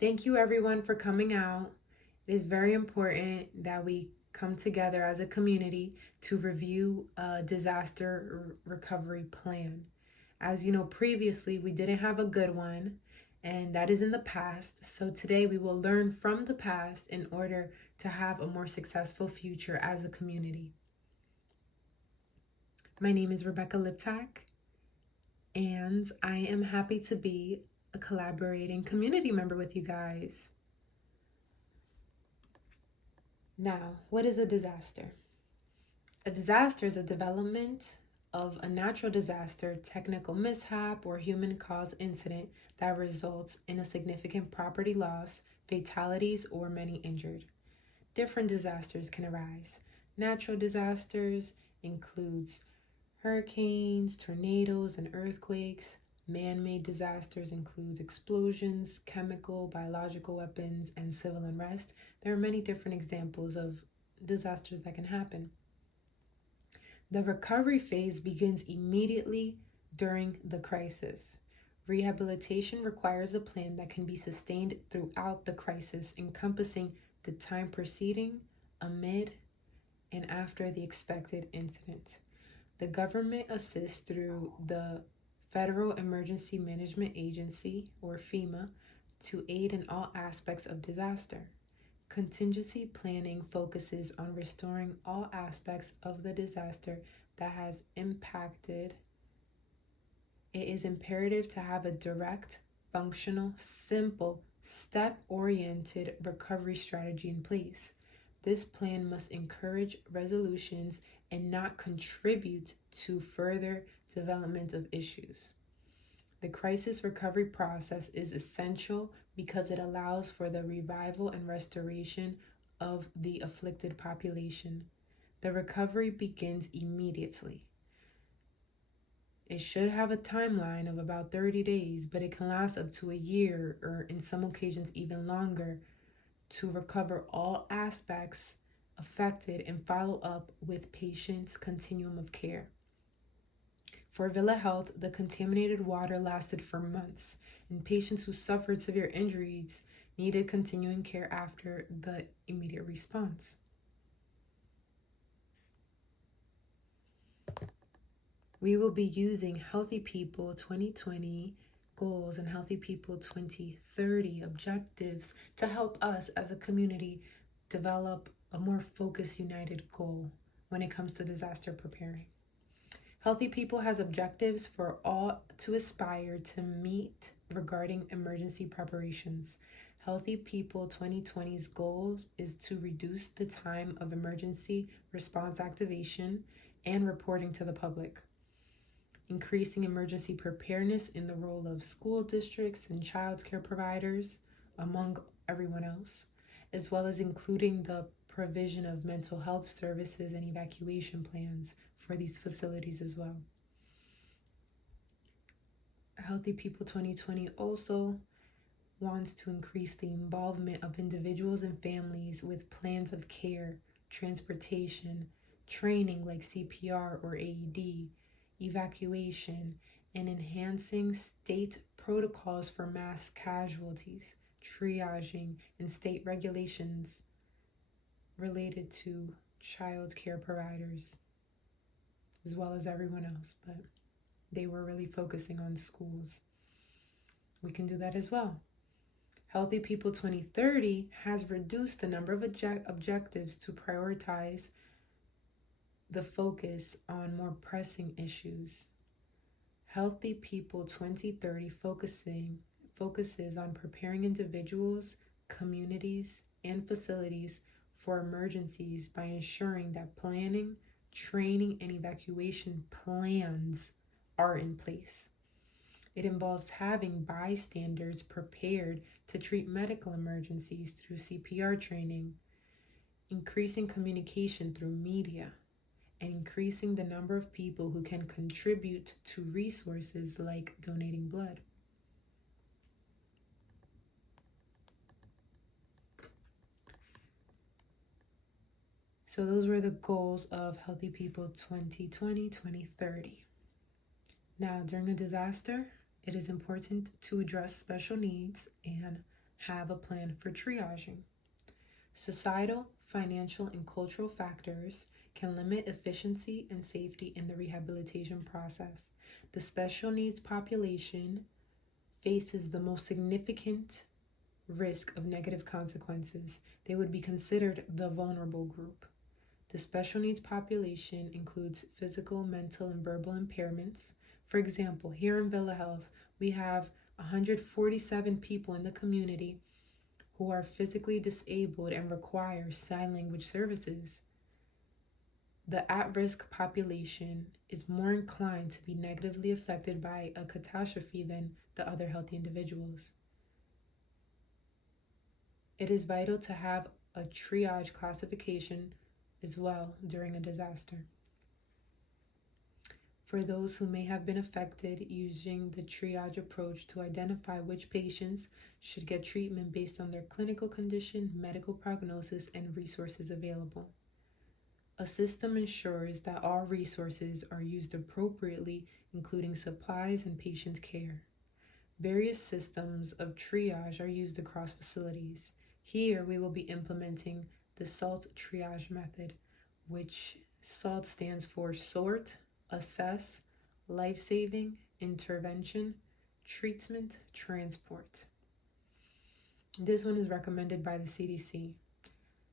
Thank you everyone for coming out. It is very important that we come together as a community to review a disaster recovery plan. As you know, previously we didn't have a good one, and that is in the past. So today we will learn from the past in order to have a more successful future as a community. My name is Rebecca Liptak, and I am happy to be a collaborating community member with you guys. Now, what is a disaster? A disaster is a development of a natural disaster, technical mishap, or human-caused incident that results in a significant property loss, fatalities, or many injured. Different disasters can arise. Natural disasters includes hurricanes, tornadoes, and earthquakes. Man-made disasters includes explosions, chemical, biological weapons, and civil unrest. There are many different examples of disasters that can happen. The recovery phase begins immediately during the crisis. Rehabilitation requires a plan that can be sustained throughout the crisis, encompassing the time preceding, amid, and after the expected incident. The government assists through the Federal Emergency Management Agency, or FEMA, to aid in all aspects of disaster. Contingency planning focuses on restoring all aspects of the disaster that has impacted. It is imperative to have a direct, functional, simple, step-oriented recovery strategy in place. This plan must encourage resolutions and not contribute to further development of issues. The crisis recovery process is essential because it allows for the revival and restoration of the afflicted population. The recovery begins immediately. It should have a timeline of about 30 days, but it can last up to a year, or in some occasions even longer, to recover all aspects affected and follow up with patients' continuum of care. For Villa Health, the contaminated water lasted for months, and patients who suffered severe injuries needed continuing care after the immediate response. We will be using Healthy People 2020 goals and Healthy People 2030 objectives to help us as a community develop a more focused, united goal when it comes to disaster preparing. Healthy People has objectives for all to aspire to meet regarding emergency preparations. Healthy People 2020's goals is to reduce the time of emergency response activation and reporting to the public. Increasing emergency preparedness in the role of school districts and child care providers, among everyone else, as well as including the provision of mental health services and evacuation plans for these facilities as well. Healthy People 2020 also wants to increase the involvement of individuals and families with plans of care, transportation, training like CPR or AED, evacuation, and enhancing state protocols for mass casualties, triaging, and state regulations related to child care providers, as well as everyone else, but they were really focusing on schools. We can do that as well. Healthy People 2030 has reduced the number of objectives to prioritize the focus on more pressing issues. Healthy People 2030 focuses on preparing individuals, communities, and facilities for emergencies by ensuring that planning, training, and evacuation plans are in place. It involves having bystanders prepared to treat medical emergencies through CPR training, increasing communication through media, and increasing the number of people who can contribute to resources like donating blood. So those were the goals of Healthy People 2020-2030. Now, during a disaster, it is important to address special needs and have a plan for triaging. Societal, financial, and cultural factors can limit efficiency and safety in the rehabilitation process. The special needs population faces the most significant risk of negative consequences. They would be considered the vulnerable group. The special needs population includes physical, mental, and verbal impairments. For example, here in Villa Health, we have 147 people in the community who are physically disabled and require sign language services. The at-risk population is more inclined to be negatively affected by a catastrophe than the other healthy individuals. It is vital to have a triage classification as well during a disaster. For those who may have been affected, using the triage approach to identify which patients should get treatment based on their clinical condition, medical prognosis, and resources available. A system ensures that all resources are used appropriately, including supplies and patient care. Various systems of triage are used across facilities. Here we will be implementing the SALT triage method, which SALT stands for sort, assess, life-saving, intervention, treatment, transport. This one is recommended by the CDC.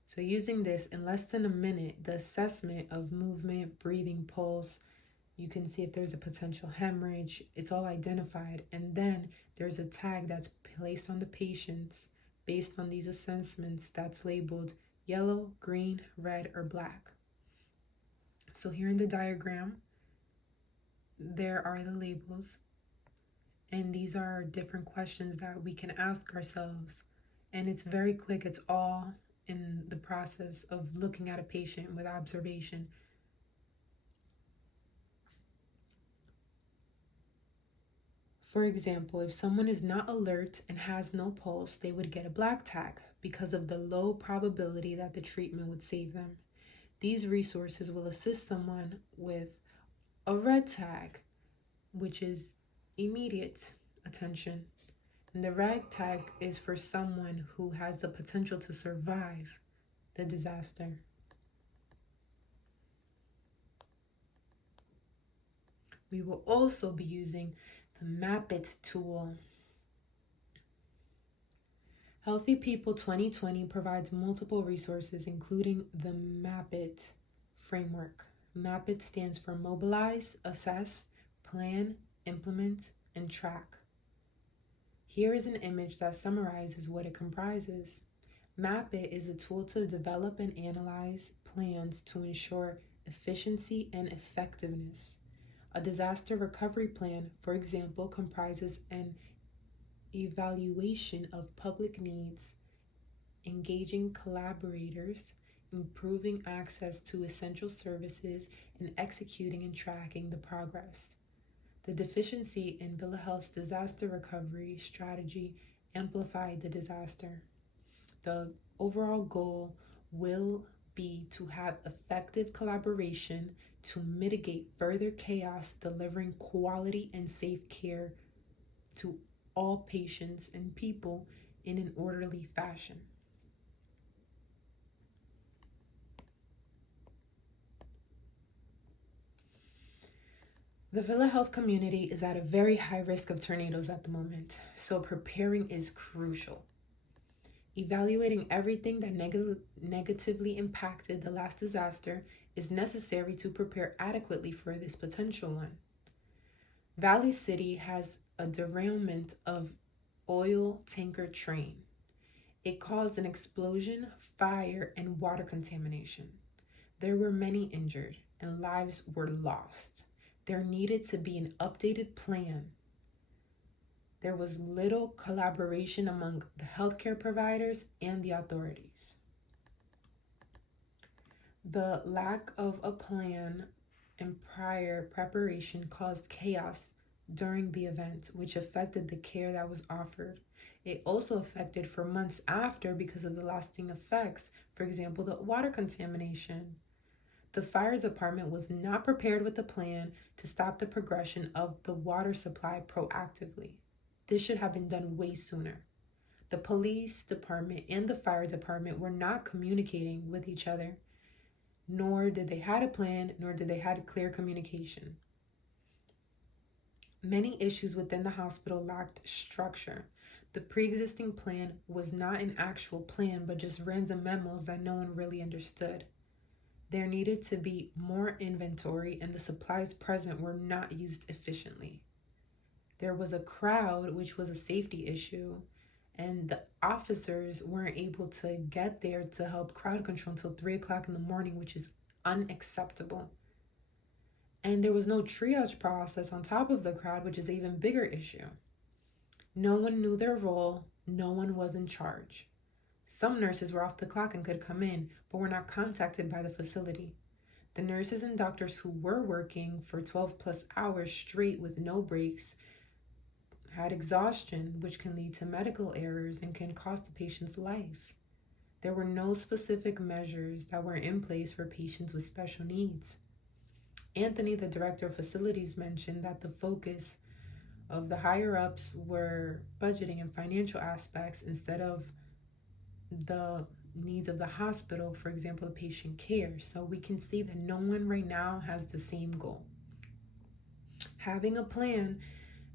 So using this, in less than a minute, the assessment of movement, breathing, pulse, you can see if there's a potential hemorrhage, it's all identified. And then there's a tag that's placed on the patients based on these assessments that's labeled yellow, green, red, or black. So here in the diagram, there are the labels, and these are different questions that we can ask ourselves. And it's very quick, it's all in the process of looking at a patient with observation. For example, if someone is not alert and has no pulse, they would get a black tag because of the low probability that the treatment would save them. These resources will assist someone with a red tag, which is immediate attention. And the red tag is for someone who has the potential to survive the disaster. We will also be using the Map It tool. Healthy People 2020 provides multiple resources, including the Map It framework. Map It stands for Mobilize, Assess, Plan, Implement, and Track. Here is an image that summarizes what it comprises. Map It is a tool to develop and analyze plans to ensure efficiency and effectiveness. A disaster recovery plan, for example, comprises an evaluation of public needs, engaging collaborators, improving access to essential services, and executing and tracking the progress. The deficiency in Villa Health's disaster recovery strategy amplified the disaster. The overall goal will be to have effective collaboration to mitigate further chaos, delivering quality and safe care to all patients and people in an orderly fashion. The Villa Health community is at a very high risk of tornadoes at the moment, so preparing is crucial. Evaluating everything that negatively impacted the last disaster is necessary to prepare adequately for this potential one. Valley City has a derailment of oil tanker train. It caused an explosion, fire, and water contamination. There were many injured and lives were lost. There needed to be an updated plan. There was little collaboration among the healthcare providers and the authorities. The lack of a plan and prior preparation caused chaos during the event, which affected the care that was offered. It also affected for months after because of the lasting effects, for example, the water contamination. The fire department was not prepared with a plan to stop the progression of the water supply proactively. This should have been done way sooner. The police department and the fire department were not communicating with each other, nor did they had a plan, nor did they had clear communication. Many issues within the hospital lacked structure. The pre-existing plan was not an actual plan, but just random memos that no one really understood. There needed to be more inventory, and the supplies present were not used efficiently. There was a crowd, which was a safety issue, and the officers weren't able to get there to help crowd control until 3 o'clock in the morning, which is unacceptable. And there was no triage process on top of the crowd, which is an even bigger issue. No one knew their role, no one was in charge. Some nurses were off the clock and could come in, but were not contacted by the facility. The nurses and doctors who were working for 12 plus hours straight with no breaks had exhaustion, which can lead to medical errors and can cost the patient's life. There were no specific measures that were in place for patients with special needs. Anthony, the director of facilities, mentioned that the focus of the higher ups were budgeting and financial aspects instead of the needs of the hospital, for example, patient care. So we can see that no one right now has the same goal. Having a plan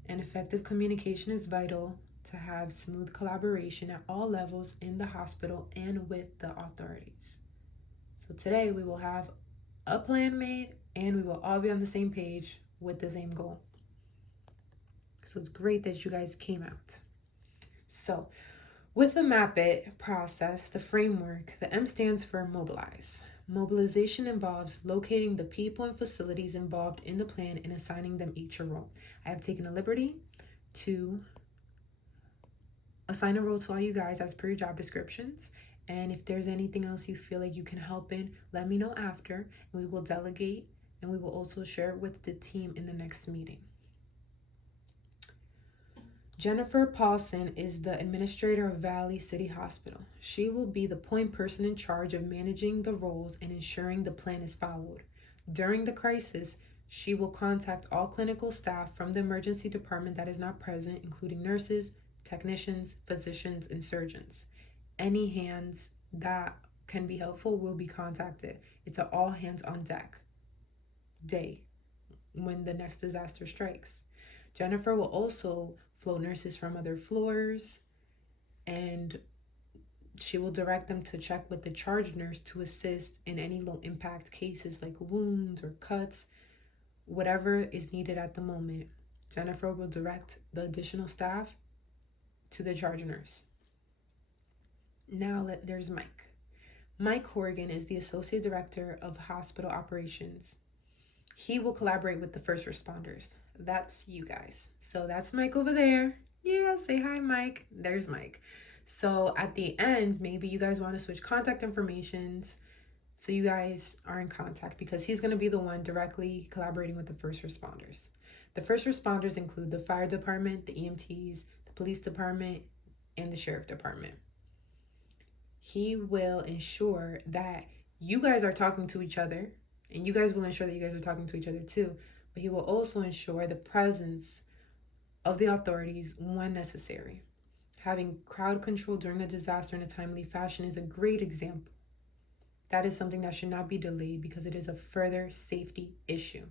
and effective communication is vital to have smooth collaboration at all levels in the hospital and with the authorities. So today we will have a plan made and we will all be on the same page with the same goal. So it's great that you guys came out. So with the MAP IT process, the framework, the M stands for mobilize. Mobilization involves locating the people and facilities involved in the plan and assigning them each a role. I have taken the liberty to assign a role to all you guys as per your job descriptions. And if there's anything else you feel like you can help in, let me know after, and we will delegate, and we will also share it with the team in the next meeting. Jennifer Paulson is the administrator of Valley City Hospital. She will be the point person in charge of managing the roles and ensuring the plan is followed. During the crisis, she will contact all clinical staff from the emergency department that is not present, including nurses, technicians, physicians, and surgeons. Any hands that can be helpful will be contacted. It's an all hands on deck day when the next disaster strikes. Jennifer will also float nurses from other floors, and she will direct them to check with the charge nurse to assist in any low impact cases like wounds or cuts, whatever is needed at the moment. Jennifer will direct the additional staff to the charge nurse. Now there's Mike. Mike Horgan is the Associate Director of Hospital Operations. He will collaborate with the first responders. That's you guys. So that's Mike over there. Yeah, say hi, Mike. There's Mike. So at the end, maybe you guys want to switch contact informations so you guys are in contact, because he's going to be the one directly collaborating with the first responders. The first responders include the fire department, the EMTs, the police department, and the sheriff department. He will ensure that you guys are talking to each other, and you guys will ensure that you guys are talking to each other too, but he will also ensure the presence of the authorities when necessary. Having crowd control during a disaster in a timely fashion is a great example. That is something that should not be delayed because it is a further safety issue.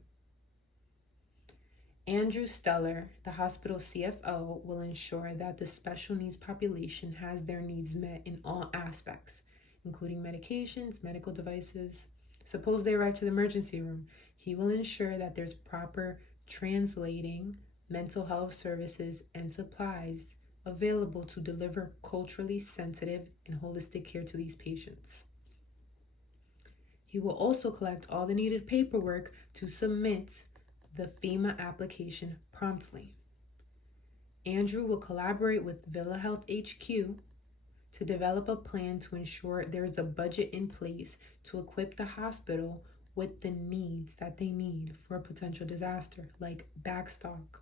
Andrew Steller, the hospital CFO, will ensure that the special needs population has their needs met in all aspects, including medications, medical devices. Suppose they arrive to the emergency room, he will ensure that there's proper translating, mental health services, and supplies available to deliver culturally sensitive and holistic care to these patients. He will also collect all the needed paperwork to submit the FEMA application promptly. Andrew will collaborate with Villa Health HQ to develop a plan to ensure there's a budget in place to equip the hospital with the needs that they need for a potential disaster, like backstock.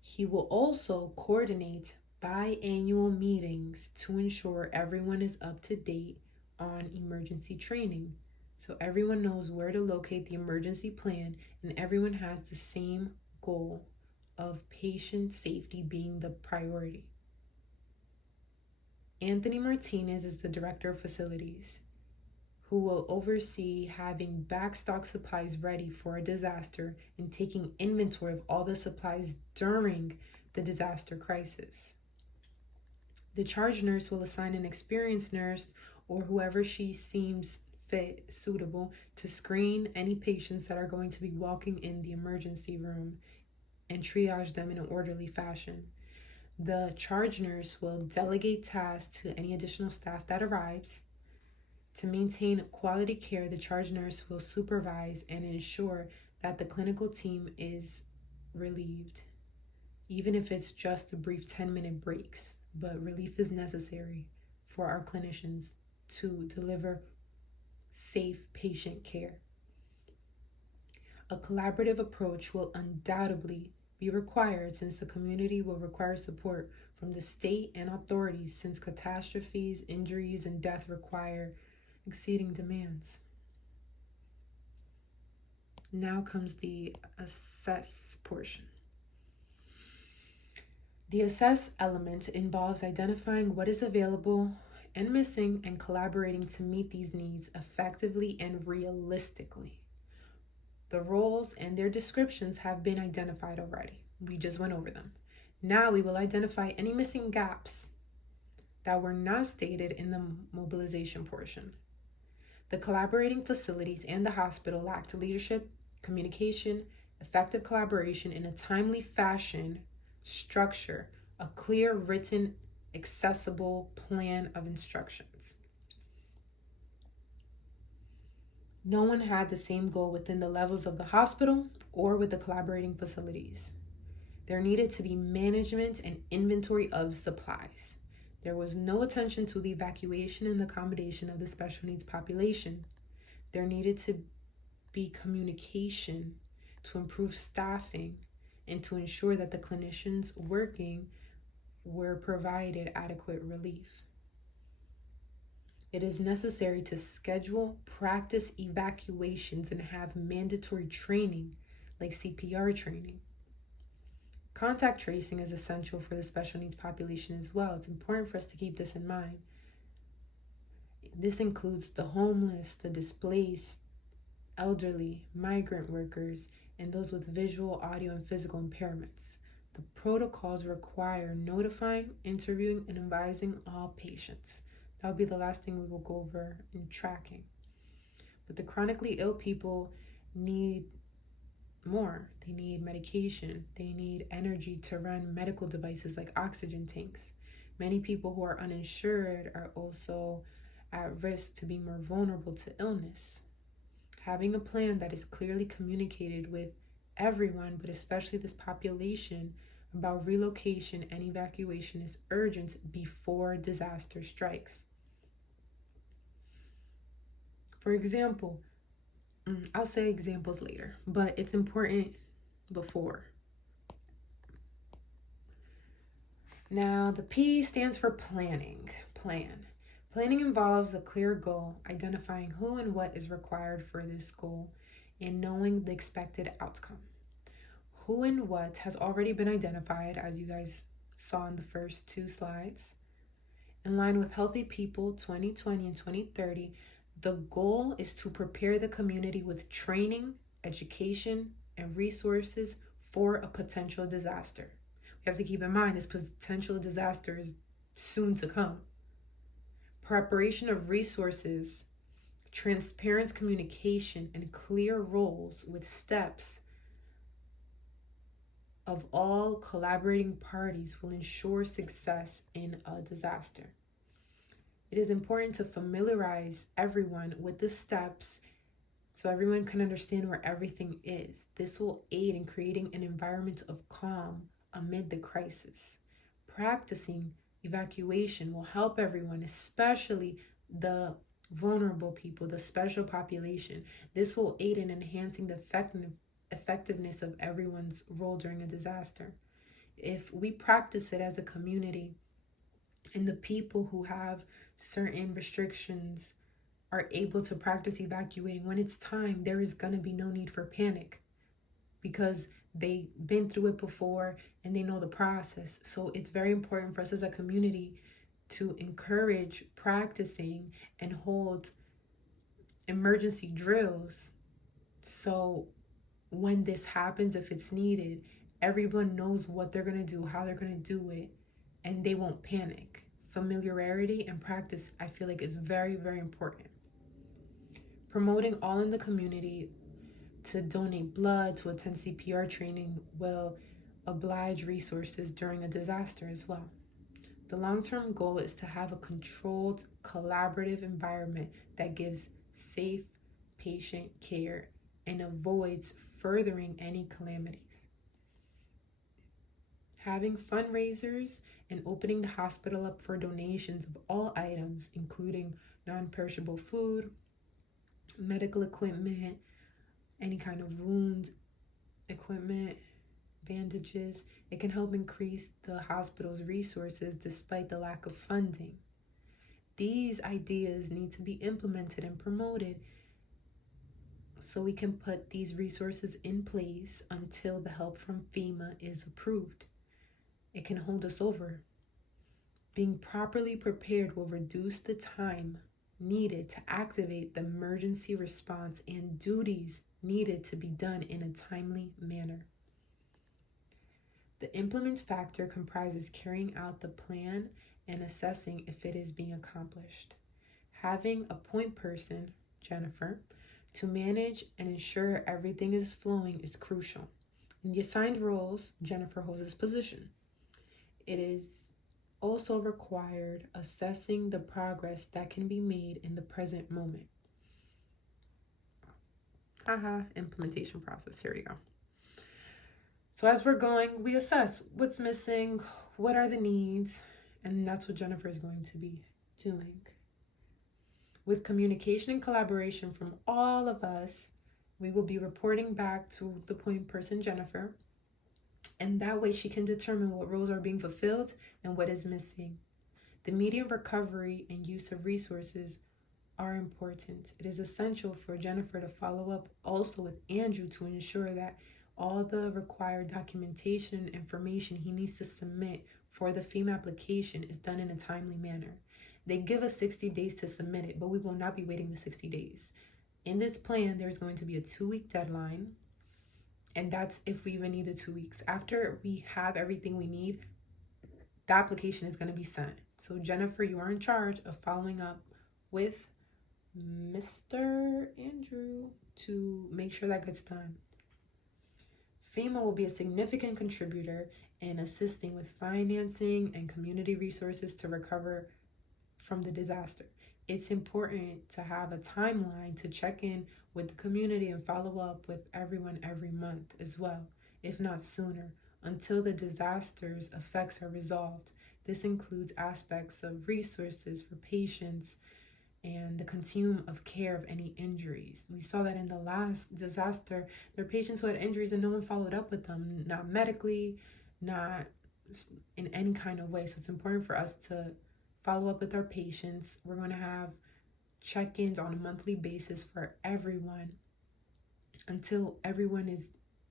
He will also coordinate biannual meetings to ensure everyone is up to date on emergency training. So everyone knows where to locate the emergency plan and everyone has the same goal of patient safety being the priority. Anthony Martinez is the director of facilities, who will oversee having backstock supplies ready for a disaster and taking inventory of all the supplies during the disaster crisis. The charge nurse will assign an experienced nurse or whoever she seems suitable to screen any patients that are going to be walking in the emergency room and triage them in an orderly fashion. The charge nurse will delegate tasks to any additional staff that arrives. To maintain quality care, the charge nurse will supervise and ensure that the clinical team is relieved, even if it's just a brief 10-minute breaks. But relief is necessary for our clinicians to deliver safe patient care. A collaborative approach will undoubtedly be required, since the community will require support from the state and authorities, since catastrophes, injuries, and death require exceeding demands. Now comes the assess portion. The assess element involves identifying what is available and missing and collaborating to meet these needs effectively and realistically. The roles and their descriptions have been identified already. We just went over them. Now we will identify any missing gaps that were not stated in the mobilization portion. The collaborating facilities and the hospital lacked leadership, communication, effective collaboration in a timely fashion, structure, a clear, written, accessible plan of instructions. No one had the same goal within the levels of the hospital or with the collaborating facilities. There needed to be management and inventory of supplies. There was no attention to the evacuation and accommodation of the special needs population. There needed to be communication to improve staffing and to ensure that the clinicians working were provided adequate relief. It is necessary to schedule, practice evacuations, and have mandatory training like CPR training. Contact tracing is essential for the special needs population as well. It's important for us to keep this in mind. This includes the homeless, the displaced, elderly, migrant workers, and those with visual, audio, and physical impairments. The protocols require notifying, interviewing, and advising all patients. That will be the last thing we will go over in tracking. But the chronically ill people need more. They need medication. They need energy to run medical devices like oxygen tanks. Many people who are uninsured are also at risk to be more vulnerable to illness. Having a plan that is clearly communicated with everyone, but especially this population, about relocation and evacuation is urgent before disaster strikes. For example, I'll say examples later, but it's important before. Now, the P stands for planning. Planning involves a clear goal, identifying who and what is required for this goal, and knowing the expected outcome. Who and what has already been identified, as you guys saw in the first two slides. In line with Healthy People 2020 and 2030, the goal is to prepare the community with training, education, and resources for a potential disaster. We have to keep in mind this potential disaster is soon to come. Preparation of resources, transparent communication, and clear roles with steps of all collaborating parties will ensure success in a disaster. It is important to familiarize everyone with the steps so everyone can understand where everything is. This will aid in creating an environment of calm amid the crisis. Practicing evacuation will help everyone, especially the vulnerable people, the special population. This will aid in enhancing the effectiveness of everyone's role during a disaster. If we practice it as a community, and the people who have certain restrictions are able to practice evacuating when it's time, there is going to be no need for panic, because they've been through it before and they know the process. So it's very important for us as a community to encourage practicing and hold emergency drills, so when this happens, if it's needed, everyone knows what they're going to do, how they're going to do it, and they won't panic. Familiarity and practice, I feel like, is very, very important. Promoting all in the community to donate blood, to attend CPR training will oblige resources during a disaster as well. The long-term goal is to have a controlled, collaborative environment that gives safe patient care and avoids furthering any calamities. Having fundraisers and opening the hospital up for donations of all items, including non-perishable food, medical equipment, any kind of wound equipment, bandages, it can help increase the hospital's resources despite the lack of funding. These ideas need to be implemented and promoted so we can put these resources in place until the help from FEMA is approved. It can hold us over. Being properly prepared will reduce the time needed to activate the emergency response and duties needed to be done in a timely manner. The implement factor comprises carrying out the plan and assessing if it is being accomplished. Having a point person, Jennifer, to manage and ensure everything is flowing is crucial. In the assigned roles, Jennifer holds this position. It is also required assessing the progress that can be made in the present moment. Implementation process. Here we go. So as we're going, we assess what's missing, what are the needs, and that's what Jennifer is going to be doing. With communication and collaboration from all of us, we will be reporting back to the point person, Jennifer, and that way she can determine what roles are being fulfilled and what is missing. The immediate recovery and use of resources are important. It is essential for Jennifer to follow up also with Andrew to ensure that all the required documentation and information he needs to submit for the FEMA application is done in a timely manner. They give us 60 days to submit it, but we will not be waiting the 60 days. In this plan, there's going to be a 2-week deadline, and that's if we even need the 2 weeks. After we have everything we need, the application is going to be sent. So Jennifer, you are in charge of following up with Mr. Andrew to make sure that gets done. FEMA will be a significant contributor in assisting with financing and community resources to recover from the disaster. It's important to have a timeline to check in with the community and follow up with everyone every month as well, if not sooner, until the disaster's effects are resolved. This includes aspects of resources for patients and the continuum of care of any injuries. We saw that in the last disaster, there were patients who had injuries and no one followed up with them, not medically, not in any kind of way. So it's important for us to follow up with our patients. We're going to have check-ins on a monthly basis for everyone until everyone is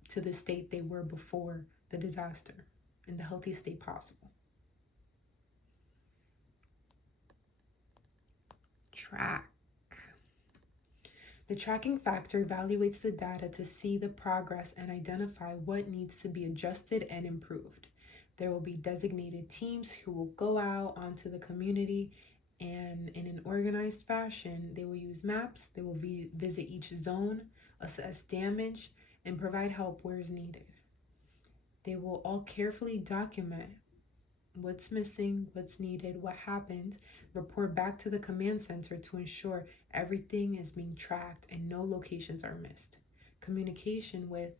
to the state they were before the disaster, in the healthiest state possible. Track. The tracking factor evaluates the data to see the progress and identify what needs to be adjusted and improved. There will be designated teams who will go out onto the community, and in an organized fashion, they will use maps, they will visit each zone, assess damage, and provide help where is needed. They will all carefully document what's missing, what's needed, what happened, report back to the command center to ensure everything is being tracked and no locations are missed. Communication with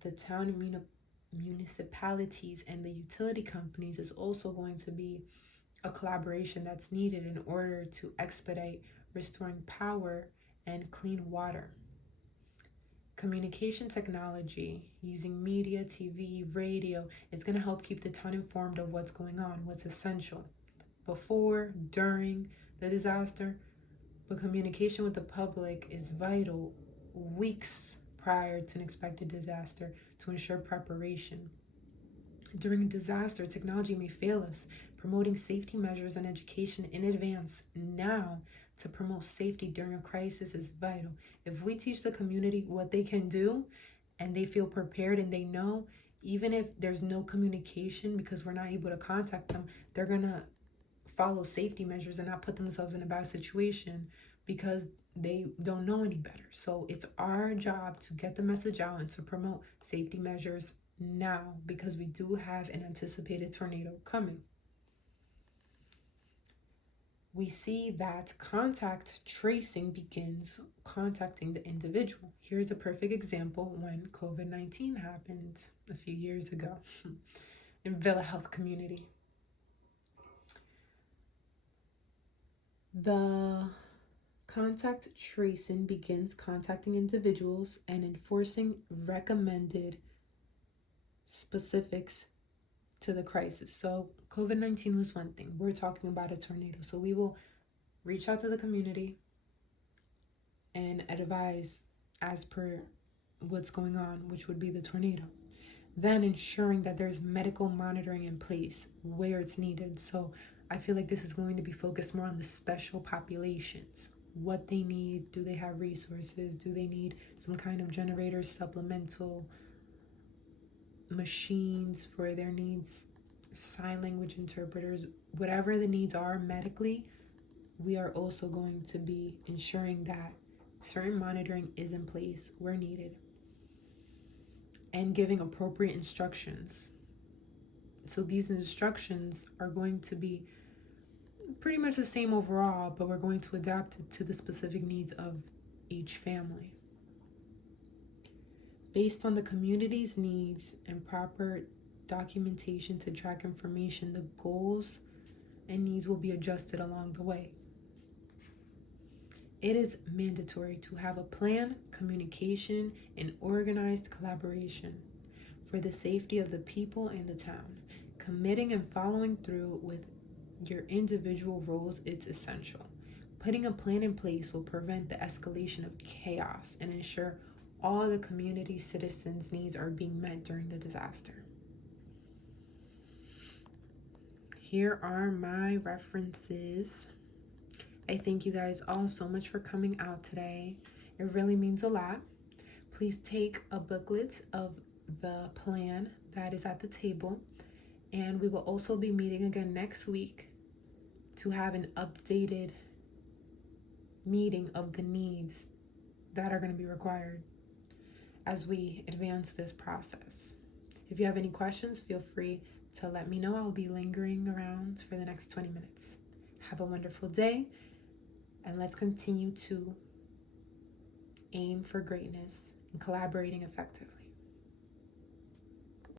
the town and municipalities and the utility companies is also going to be a collaboration that's needed in order to expedite restoring power and clean water. Communication technology using media, TV, radio, it's going to help keep the town informed of what's going on, what's essential before, during the disaster. But communication with the public is vital weeks prior to an expected disaster to ensure preparation. During a disaster, technology may fail us. Promoting safety measures and education in advance now to promote safety during a crisis is vital. If we teach the community what they can do and they feel prepared and they know, even if there's no communication because we're not able to contact them, they're going to follow safety measures and not put themselves in a bad situation because they don't know any better. So it's our job to get the message out and to promote safety measures now because we do have an anticipated tornado coming. We see that contact tracing begins contacting the individual. Here's a perfect example when COVID-19 happened a few years ago in Villa Health community. The contact tracing begins contacting individuals and enforcing recommended specifics to the crisis. So COVID-19 was one thing. We're talking about a tornado. So we will reach out to the community and advise as per what's going on, which would be the tornado. Then ensuring that there's medical monitoring in place where it's needed. So I feel like this is going to be focused more on the special populations, what they need. Do they have resources? Do they need some kind of generators, supplemental machines for their needs, sign language interpreters, whatever the needs are medically? We are also going to be ensuring that certain monitoring is in place where needed and giving appropriate instructions. So these instructions are going to be pretty much the same overall, but we're going to adapt it to the specific needs of each family. Based on the community's needs and proper documentation to track information, the goals and needs will be adjusted along the way. It is mandatory to have a plan, communication, and organized collaboration for the safety of the people and the town. Committing and following through with your individual roles is essential. Putting a plan in place will prevent the escalation of chaos and ensure all the community citizens' needs are being met during the disaster. Here are my references. I thank you guys all so much for coming out today. It really means a lot. Please take a booklet of the plan that is at the table, and we will also be meeting again next week to have an updated meeting of the needs that are going to be required as we advance this process. If you have any questions, feel free to let me know. I'll be lingering around for the next 20 minutes. Have a wonderful day, and let's continue to aim for greatness and collaborating effectively.